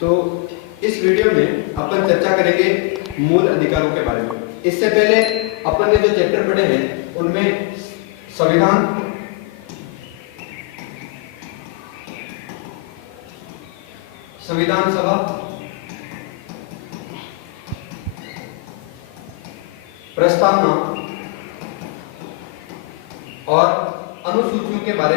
तो इस वीडियो में अपन चर्चा करेंगे मूल अधिकारों के बारे में। इससे पहले अपन ने जो चैप्टर पढ़े हैं उनमें संविधान, संविधान सभा, प्रस्तावना और अनुसूचियों के बारे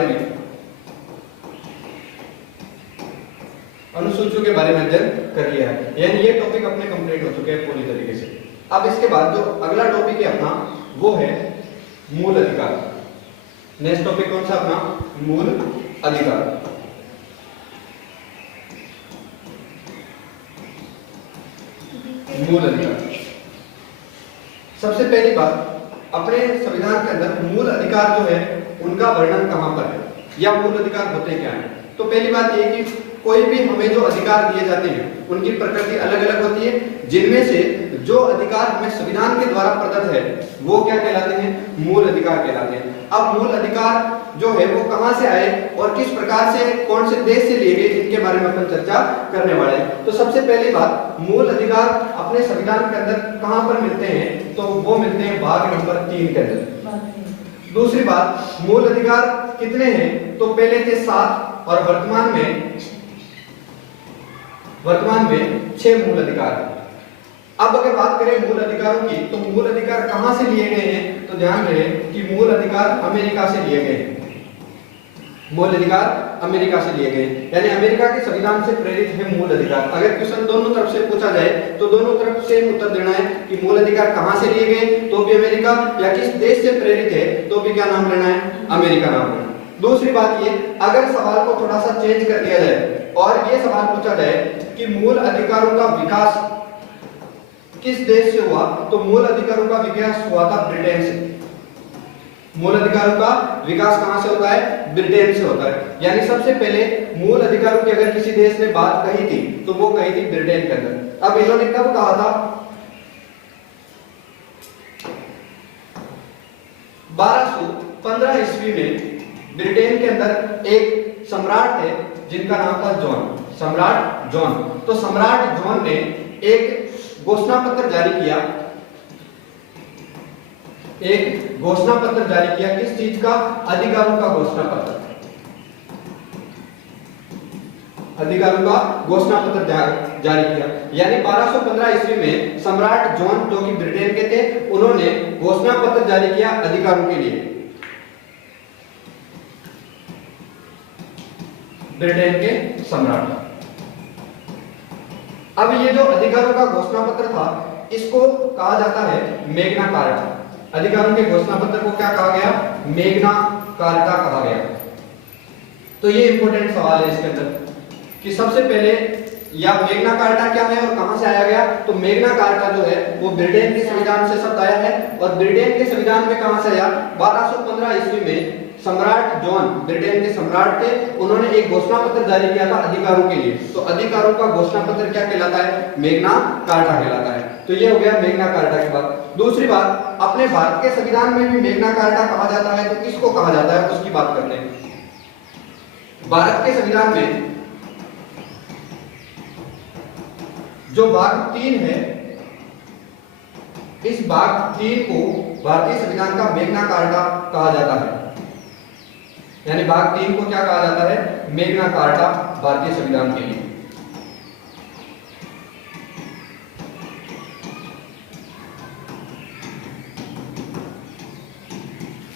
में अध्ययन कर लिया है। यानी ये टॉपिक अपने कंप्लीट हो चुके हैं पूरी तरीके से। अब इसके बाद जो अगला टॉपिक है अपना वो है मूल अधिकार। नेक्स्ट टॉपिक कौन सा अपना? मूल अधिकार। मूल अधिकार। सबसे पहली बात, अपने संविधान के अंदर मूल अधिकार जो है उनका वर्णन कहां पर है या मूल अधिकार होते क्या है? तो पहली बात यह कि कोई भी हमें जो अधिकार दिए जाते हैं उनकी प्रकृति अलग अलग होती है, जिनमें से जो अधिकार हमें संविधान के द्वारा प्रदत्त है वो क्या कहलाते हैं? मूल अधिकार कहलाते हैं। अब मूल अधिकार जो है वो कहां से आए और किस प्रकार से, कौन से देश से लिए गए, इनके बारे में अपन चर्चा करने वाले हैं। तो सबसे पहली बात, मूल अधिकार अपने संविधान के अंदर कहां पर मिलते हैं? तो वो मिलते हैं भाग नंबर 3 के अंदर। दूसरी बात, मूल अधिकार कितने हैं? तो पहले थे 7 और वर्तमान में 6 मूल अधिकार हैं। अब अगर बात करें मूल अधिकारों की, तो मूल अधिकार कहां से लिए गए हैं? तो ध्यान रहे कि मूल अधिकार अमेरिका से लिए गए हैं। मूल अधिकार अमेरिका से लिए गए, यानी अमेरिका के संविधान से प्रेरित है मूल अधिकार। अगर क्वेश्चन दोनों तरफ से पूछा जाए तो दोनों तरफ से उत्तर देना है कि मूल अधिकार कहां से लिए गए तो भी अमेरिका, या किस देश से प्रेरित है तो भी क्या नाम लेना है? अमेरिका नाम लेना। दूसरी बात ये, अगर सवाल को थोड़ा सा चेंज कर दिया जाए और ये सवाल पूछा जाए कि मूल अधिकारों का विकास किस देश से हुआ, तो मूल अधिकारों का विकास हुआ था ब्रिटेन से। मूल अधिकारों का विकास कहां से होता है? ब्रिटेन से होता है। यानी सबसे पहले मूल अधिकारों की अगर किसी देश ने बात कही थी तो वो कही थी ब्रिटेन के अंदर। अब इन्होंने कब कहा था? 1215 ईस्वी में ब्रिटेन के अंदर एक सम्राट थे जिनका नाम था जॉन, सम्राट जॉन। तो सम्राट जॉन ने एक घोषणा पत्र जारी किया, किस चीज का? अधिकारों का घोषणा पत्र। अधिकारों का घोषणा पत्र जारी किया। यानी 1215 ईस्वी में सम्राट जॉन जो कि ब्रिटेन के थे, उन्होंने घोषणा पत्र जारी किया अधिकारों के लिए, ब्रिटेन के सम्राट। अब ये जो अधिकारों का घोषणा पत्र था इसको कहा जाता है मैग्ना कार्टा। अधिकारों के घोषणा पत्र को क्या कहा गया? मैग्ना कार्टा कहा गया। तो ये इंपॉर्टेंट सवाल है इसके अंदर कि सबसे पहले या मैग्ना कार्टा क्या है और कहां से आया गया? तो मैग्ना कार्टा जो है वो ब्रिटेन के संविधान से शब्द आया है, और ब्रिटेन के संविधान में कहां से आया? 1215 ईस्वी में सम्राट जॉन, ब्रिटेन के सम्राट थे, उन्होंने एक घोषणा पत्र जारी किया था अधिकारों के लिए। तो अधिकारों का घोषणा पत्र क्या कहलाता है? मैग्ना कार्टा कहलाता है। तो ये हो गया मैग्ना कार्टा की बात। दूसरी बात, अपने भारत के संविधान में भी मैग्ना कार्टा कहा जाता है, तो किसको कहा जाता है उसकी बात करते हैं। भारत के संविधान में जो भाग 3 है, इस भाग 3 को भारतीय संविधान का मैग्ना कार्टा कहा जाता है। यानी भाग 3 को क्या कहा जाता है? मैग्ना कार्टा भारतीय संविधान के लिए।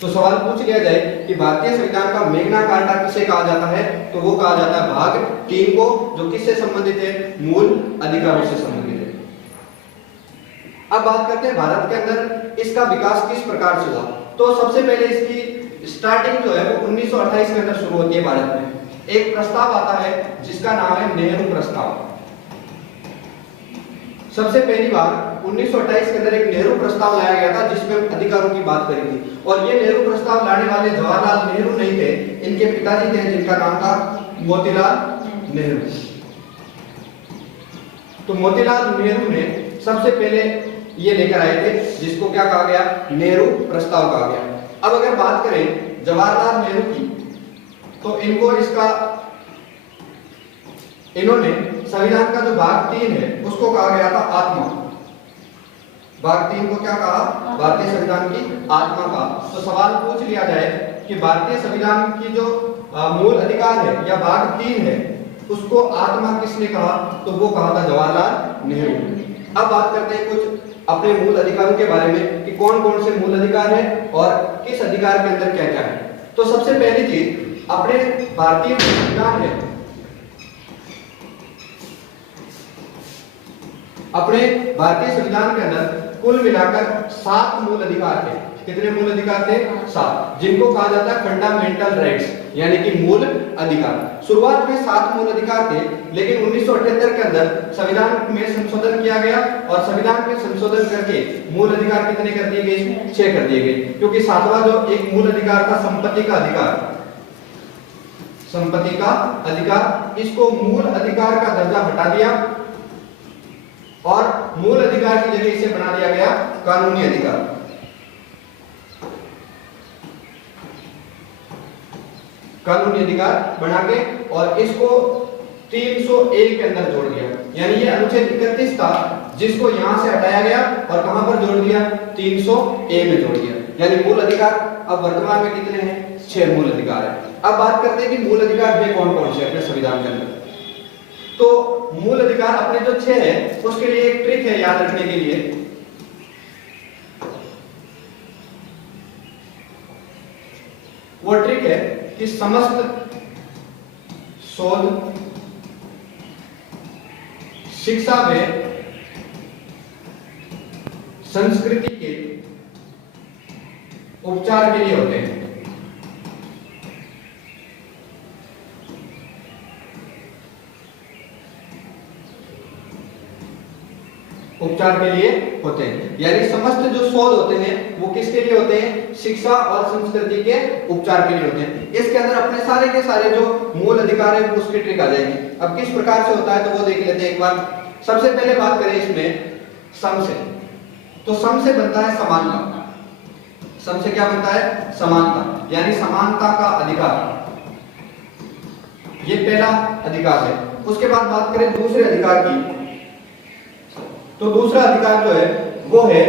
तो सवाल पूछ लिया जाए कि भारतीय संविधान का मैग्ना कार्टा किसे कहा जाता है, तो वो कहा जाता है भाग 3 को, जो किससे संबंधित है? मूल अधिकारों से संबंधित है। अब बात करते हैं भारत के अंदर इसका विकास किस प्रकार से हुआ। तो सबसे पहले इसकी स्टार्टिंग जो है वो 1928 के अंदर शुरू होती है। भारत में एक प्रस्ताव आता है जिसका नाम है नेहरू प्रस्ताव। सबसे पहली बार 1928 के अंदर एक नेहरू प्रस्ताव लाया गया था जिसमें अधिकारों की बात करी थी, और ये नेहरू प्रस्ताव लाने वाले जवाहरलाल नेहरू नहीं थे, इनके पिताजी थे जिनका नाम था मोतीलाल नेहरू। तो मोतीलाल नेहरू ने सबसे पहले ये लेकर आए थे जिसको क्या कहा गया? नेहरू प्रस्ताव कहा गया। अब अगर बात करें जवाहरलाल नेहरू की, तो इन्होंने संविधान का जो भाग 3 है उसको कहा गया था आत्मा। भाग 3 को क्या कहा? भारतीय संविधान की आत्मा का। तो सवाल पूछ लिया जाए कि भारतीय संविधान की जो मूल अधिकार है या भाग 3 है उसको आत्मा किसने कहा? तो वो कहा था जवाहरलाल नेहरू। अब बात करते हैं कुछ अपने मूल अधिकारों के बारे में कि कौन कौन से मूल अधिकार है और किस अधिकार के अंदर क्या क्या है। तो सबसे पहली चीज अपने भारतीय संविधान है, अपने भारतीय संविधान के अंदर कुल मिलाकर 7 मूल अधिकार थे। कितने मूल अधिकार थे? 7, जिनको कहा जाता है फंडामेंटल राइट्स यानी कि मूल अधिकार। शुरुआत में 7 मूल अधिकार थे, लेकिन 1978 के अंदर संविधान में संशोधन किया गया और संविधान में संशोधन करके मूल अधिकार कितने कर दिए गए? 6 कर दिए गए। क्योंकि 7वां जो एक मूल अधिकार था संपत्ति का अधिकार, संपत्ति का अधिकार, इसको मूल अधिकार का दर्जा हटा दिया और मूल अधिकार की जगह इसे बना दिया गया कानूनी अधिकार। कानूनी अधिकार बना के और इसको 301 के अंदर जोड़ दिया। यानी ये अनुच्छेद 31 था जिसको यहां से हटाया गया और कहां पर जोड़ दिया? 300A में जोड़ दिया। यानी मूल अधिकार अब वर्तमान में कितने हैं? 6 मूल अधिकार है। अब बात करते हैं कि मूल अधिकार वे कौन कौन से अपने संविधान के अंदर। तो मूल अधिकार अपने जो 6 है उसके लिए एक ट्रिक है याद रखने के लिए। वो ट्रिक है कि समस्त शोध, शिक्षा में, संस्कृति के उपचार के लिए होते हैं। उपचार के लिए होते हैं। यानी समस्त जो शोध होते हैं वो किसके लिए होते हैं? शिक्षा और संस्कृति के उपचार के लिए होते हैं। इसके अंदर अपने सारे के सारे जो मूल अधिकार है उसकी ट्रिक आ जाएगी। अब किस प्रकार से होता है तो वो देख लेते हैं एक बार। सबसे पहले बात करें इसमें सम से, तो सम से बनता है समानता। सम से क्या बनता है? समानता, यानी समानता का अधिकार, ये पहला अधिकार है। उसके बाद बात करें दूसरे अधिकार की, तो दूसरा अधिकार जो है वो है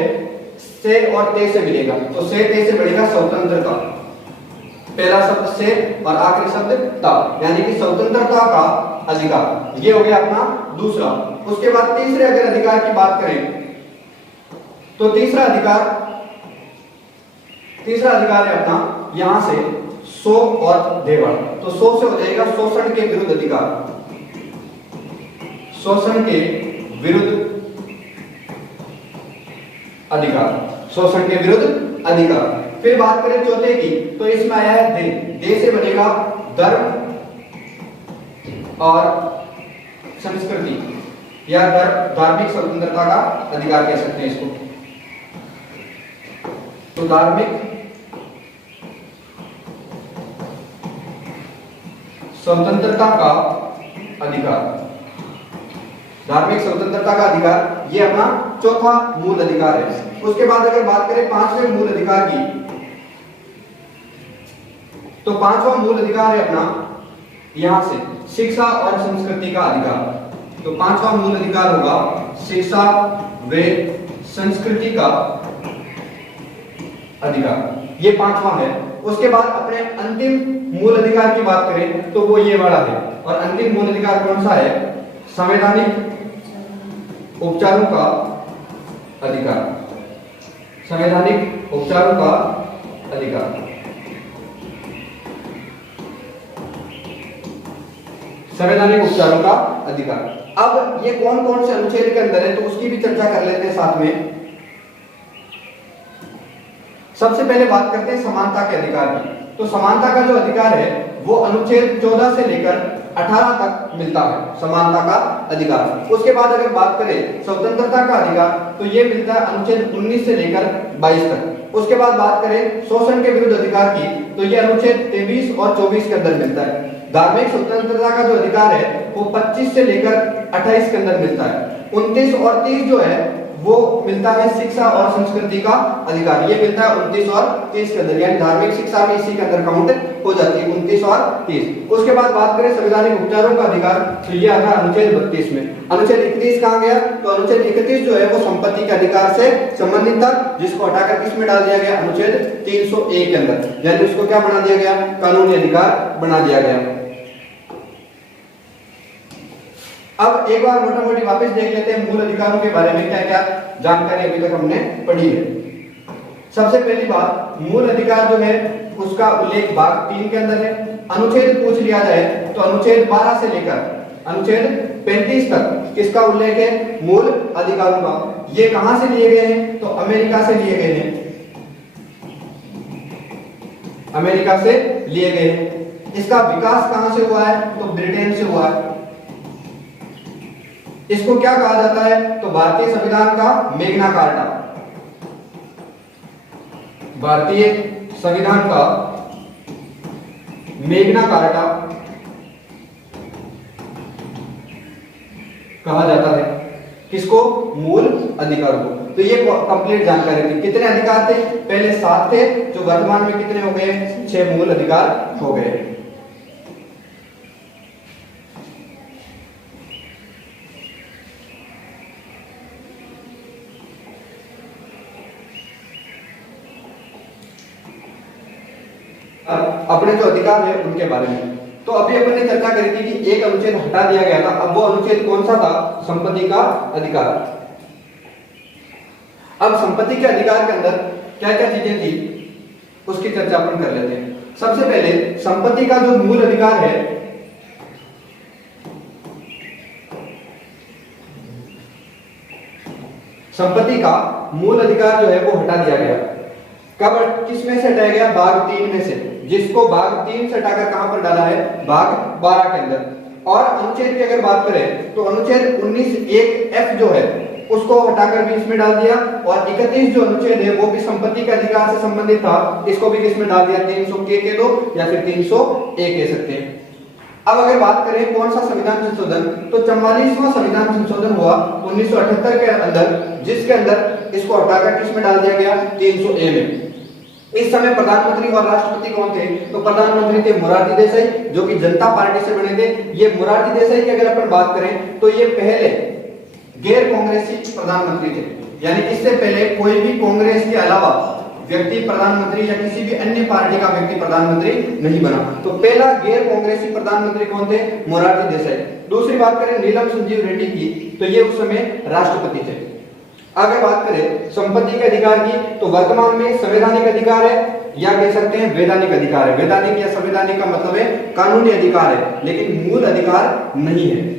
से और ते से मिलेगा। तो से ते से बढ़ेगा स्वतंत्रता। पहला शब्द से और आखिरी शब्द ता, यानी कि स्वतंत्रता का अधिकार, ये हो गया अपना दूसरा। उसके बाद तीसरे अगर अधिकार की बात करें तो तीसरा अधिकार है अपना यहां से सो और देवड़। तो सो से हो जाएगा शोषण के विरुद्ध अधिकार, शोषण के विरुद्ध अधिकार, शोषण के विरुद्ध अधिकार। फिर बात करें चौथे की, तो इसमें आया है दे। दे से बनेगा धर्म और संस्कृति या धार्मिक स्वतंत्रता का अधिकार कह सकते हैं इसको। तो धार्मिक स्वतंत्रता का अधिकार, धार्मिक स्वतंत्रता का अधिकार, ये अपना चौथा मूल अधिकार है। उसके बाद अगर बात करें पांचवें मूल अधिकार की, तो पांचवा मूल अधिकार है अपना यहां से शिक्षा और संस्कृति का अधिकार। तो पांचवा मूल अधिकार होगा शिक्षा व संस्कृति का अधिकार, ये पांचवा है। उसके बाद अपने अंतिम मूल अधिकार की बात करें तो वो ये वाला है। और अंतिम मूल अधिकार कौन सा है? संवैधानिक उपचारों का अधिकार, संवैधानिक उपचारों का अधिकार, संवैधानिक उपचारों का अधिकार। अब ये कौन कौन से अनुच्छेद के अंदर है तो उसकी भी चर्चा कर लेते हैं साथ में। सबसे पहले बात करते हैं समानता के अधिकार की। तो समानता का जो अधिकार है वो अनुच्छेद 14 से लेकर 18 तक मिलता है, समानता का अधिकार। उसके बाद अगर बात करें स्वतंत्रता का अधिकार तो ये मिलता है अनुच्छेद 19 से लेकर 22 तक। उसके बाद बात करें शोषण के विरुद्ध अधिकार की तो ये अनुच्छेद 23 और 24 के अंदर मिलता है। धार्मिक स्वतंत्रता का जो अधिकार है वो 25 से लेकर 28 के अंदर मिलता है। 29 और 30 जो है वो मिलता है शिक्षा और संस्कृति का अधिकार। ये मिलता है 29 और 30 के अंदर, यानी धार्मिक शिक्षा भी इसी के अंदर काउंट हो जाती है 29 और 30। उसके बाद बात करें संवैधानिक उपचारों का अधिकार, तो ये आता है अनुच्छेद 32 में। अनुच्छेद 31 कहाँ गया, तो अनुच्छेद 31 जो है वो संपत्ति के अधिकार से संबंधित था, जिसको हटाकर किस में डाल दिया गया, अनुच्छेद 301 के अंदर, यानी उसको क्या बना दिया गया, कानूनी अधिकार बना दिया गया। अब एक बार मोटा मोटी वापस देख लेते हैं मूल अधिकारों के बारे में क्या क्या जानकारी अभी तक हमने पढ़ी है। सबसे पहली बात, मूल अधिकार जो है उसका उल्लेख भाग 3 के अंदर है। अनुच्छेद पूछ लिया जाए तो अनुच्छेद 12 से लेकर अनुच्छेद 35 तक किसका उल्लेख है, मूल अधिकारों का। ये कहां से लिए गए हैं, तो अमेरिका से लिए गए हैं, अमेरिका से लिए गए हैं। इसका विकास कहां से हुआ है, तो ब्रिटेन से हुआ है। इसको क्या कहा जाता है, तो भारतीय संविधान का मेग्ना कार्टा, भारतीय संविधान का मेग्ना कार्टा कहा जाता है। किसको, मूल अधिकार को। तो ये कंप्लीट जानकारी थी। कितने अधिकार थे, पहले 7 थे, जो वर्तमान में कितने हो गए, 6 मूल अधिकार हो गए। अपने जो अधिकार है उनके बारे में, तो अभी अपन ने चर्चा करी थी कि एक अनुच्छेद हटा दिया गया था। अब वो अनुच्छेद कौन सा था, संपत्ति का अधिकार। अब संपत्ति के अधिकार के अंदर क्या क्या चीजें थी उसकी चर्चा अपन कर लेते हैं। सबसे पहले संपत्ति का जो मूल अधिकार है, संपत्ति का मूल अधिकार जो है वो हटा दिया गया। कब, किस में से हटाया गया, भाग 3 में से, जिसको भाग 3 से हटाकर कहां पर डाला है, भाग 12 के अंदर। और अनुच्छेद की अगर बात करें तो अनुच्छेद 19(1)(f) जो है उसको हटाकर भी इसमें डाल दिया, और 31 जो अनुच्छेद है वो भी संपत्ति के अधिकार से संबंधित था, इसको भी किसमें डाल दिया, 300 के 2 या फिर 301 कह सकते हैं। अब अगर बात करें कौन सा संविधान संशोधन, तो 44वां संविधान संशोधन हुआ 1978 के अंदर, जिसके अंदर इसको हटाकर किसमें डाल दिया गया, 300A में। इस समय प्रधानमंत्री और राष्ट्रपति कौन थे, तो प्रधानमंत्री थे मोरारजी देसाई, जो कि जनता पार्टी से बने थे। ये मोरारजी देसाई की अगर अपन बात करें तो ये पहले गैर कांग्रेसी प्रधानमंत्री थे, यानी इससे पहले कोई भी कांग्रेस के अलावा व्यक्ति प्रधानमंत्री या किसी भी अन्य पार्टी का व्यक्ति प्रधानमंत्री नहीं बना। तो पहला गैर कांग्रेसी प्रधानमंत्री कौन थे, मोरारजी देसाई। दूसरी बात करें नीलम संजीव रेड्डी की, तो ये उस समय राष्ट्रपति थे। अगर बात करें संपत्ति के अधिकार की, तो वर्तमान में संवैधानिक अधिकार है या कह सकते हैं वैधानिक अधिकार है। वैधानिक या संवैधानिक का मतलब है कानूनी अधिकार है, लेकिन मूल अधिकार नहीं है।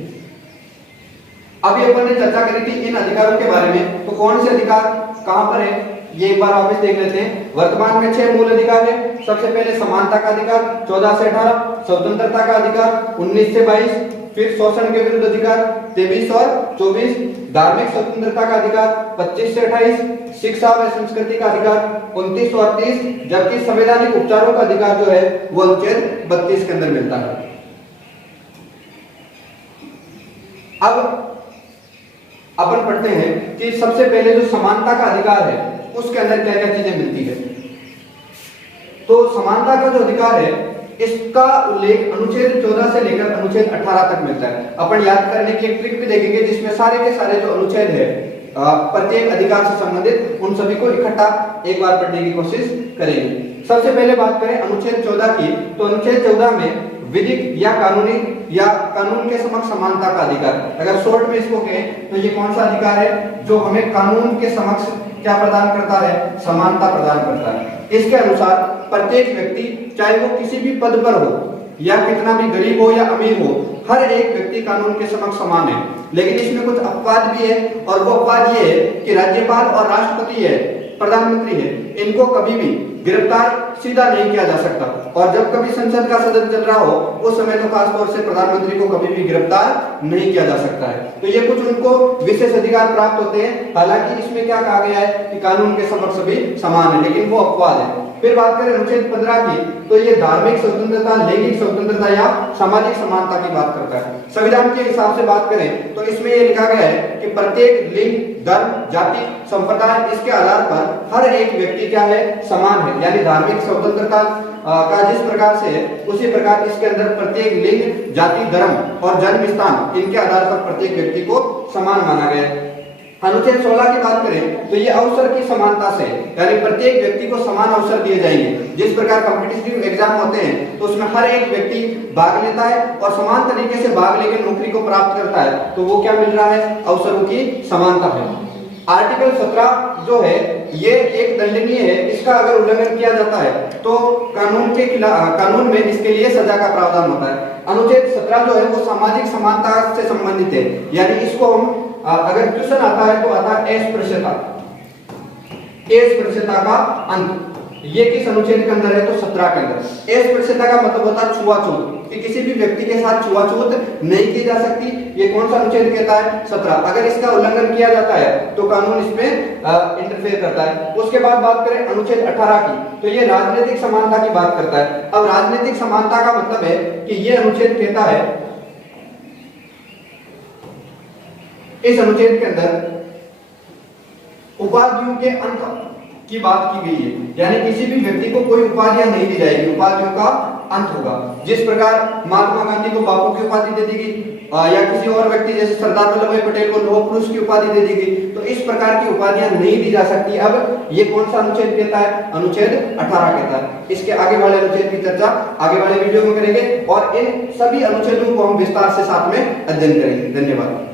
अभी अपन ने चर्चा करी थी इन अधिकारों के बारे में, तो कौन से अधिकार कहां पर है ये एक बार वापस देख लेते हैं। वर्तमान में 6 मूल अधिकार है। सबसे पहले समानता का अधिकार 14 से 18, स्वतंत्रता का अधिकार 19 से 22, फिर शोषण के विरुद्ध अधिकार 23 और 24, धार्मिक स्वतंत्रता का अधिकार 25 से 28, शिक्षा व संस्कृति का अधिकार 29 और 30, जबकि संवैधानिक उपचारों का अधिकार जो है वो अनुच्छेद 32 के अंदर मिलता है। अब अपन पढ़ते हैं कि सबसे पहले जो समानता का अधिकार है उसके अंदर क्या क्या चीजें मिलती है। तो समानता का जो अधिकार है इसका उल्लेख अनुच्छेद 14 से लेकर अनुच्छेद 18 तक मिलता है। अपन याद करने की एक ट्रिक भी देखेंगे, जिसमें सारे के सारे जो अनुच्छेद है प्रत्येक अधिकार से संबंधित, उन सभी को इकट्ठा एक बार पढ़ने की कोशिश करेंगे। सबसे पहले बात करें अनुच्छेद 14 की, तो अनुच्छेद 14 में विधिक या कानूनी या कानून के समक्ष समानता का अधिकार। अगर शॉर्ट में इसको कहें तो ये कौन सा अधिकार है जो हमें कानून के समक्ष क्या प्रदान करता है, समानता प्रदान करता है। इसके अनुसार प्रत्येक व्यक्ति चाहे वो किसी भी पद पर हो या कितना भी गरीब हो या अमीर हो, हर एक व्यक्ति कानून के समक्ष समान है। लेकिन इसमें कुछ अपवाद भी है, और वो अपवाद ये है कि राज्यपाल और राष्ट्रपति है, प्रधानमंत्री है, इनको कभी भी गिरफ्तार सीधा नहीं किया जा सकता, और जब कभी संसद का सदन चल रहा हो उस समय तो खास तौर से प्रधानमंत्री को कभी भी गिरफ्तार नहीं किया जा सकता है। तो ये कुछ उनको विशेष अधिकार प्राप्त होते हैं। हालांकि इसमें क्या कहा गया है कि कानून के समक्ष सभी समान है, लेकिन वो अपवाद है। फिर बात करें अनुच्छेद 15 की, तो ये धार्मिक स्वतंत्रता, लैंगिक स्वतंत्रता या सामाजिक समानता की बात करता है। संविधान के हिसाब से बात करें तो इसमें ये लिखा गया है कि प्रत्येक लिंग, धर्म, जाति, संप्रदाय, इसके आधार पर हर एक व्यक्ति क्या है, समान है। यानी धार्मिक स्वतंत्रता का जिस प्रकार से है उसी प्रकार इसके अंदर प्रत्येक लिंग, जाति, धर्म और जन्म स्थान, इनके आधार पर प्रत्येक व्यक्ति को समान माना गया है। अनुच्छेद 16 की बात करें तो ये अवसर की समानता से, यानी प्रत्येक व्यक्ति को समान अवसर दिए जाएंगे। जिस प्रकार कॉम्पिटिटिव एग्जाम होते हैं तो उसमें हर एक व्यक्ति भाग लेता है और समान तरीके से भाग लेकर नौकरी को प्राप्त करता है, तो वो क्या मिल रहा है, अवसरों की समानता है। आर्टिकल 17 जो है ये एक दंडनीय है, इसका अगर उल्लंघन किया जाता है तो कानून के खिलाफ, कानून में इसके लिए सजा का प्रावधान होता है। अनुच्छेद 17 जो है वो सामाजिक समानता से संबंधित है, यानी इसको हम अगर क्वेश्चन आता है तो आता है अस्पृश्यता का अंत। ये किस अनुच्छेद के अंदर है, तो 17 के अंदर। अस्पृश्यता का मतलब होता है छुआछूत, कि किसी भी व्यक्ति के साथ छुआछूत नहीं की जा सकती। ये कौन सा अनुच्छेद कहता है, 17। अगर इसका उल्लंघन किया जाता है तो कानून इसमें इंटरफेयर करता है। उसके बाद बात करें अनुच्छेद 18 की, तो ये राजनीतिक समानता की बात करता है। अब राजनीतिक समानता का मतलब है कि ये अनुच्छेद कहता है, इस अनुच्छेद के अंदर उपाधियों के अंत की बात की गई है, यानी किसी भी व्यक्ति को कोई उपाधियां नहीं दी जाएगी, उपाधियों का अंत होगा। जिस प्रकार महात्मा गांधी को बापू की उपाधि दे दी गई, या किसी और व्यक्ति जैसे सरदार वल्लभ भाई पटेल को लौह पुरुष की उपाधि दे दी गई, तो इस प्रकार की उपाधियां नहीं दी जा सकती। अब ये कौन सा अनुच्छेद कहता है, अनुच्छेद 18 कहता है। इसके आगे वाले अनुच्छेद की चर्चा आगे वाले वीडियो में करेंगे और इन सभी अनुच्छेदों को हम विस्तार से साथ में अध्ययन करेंगे। धन्यवाद।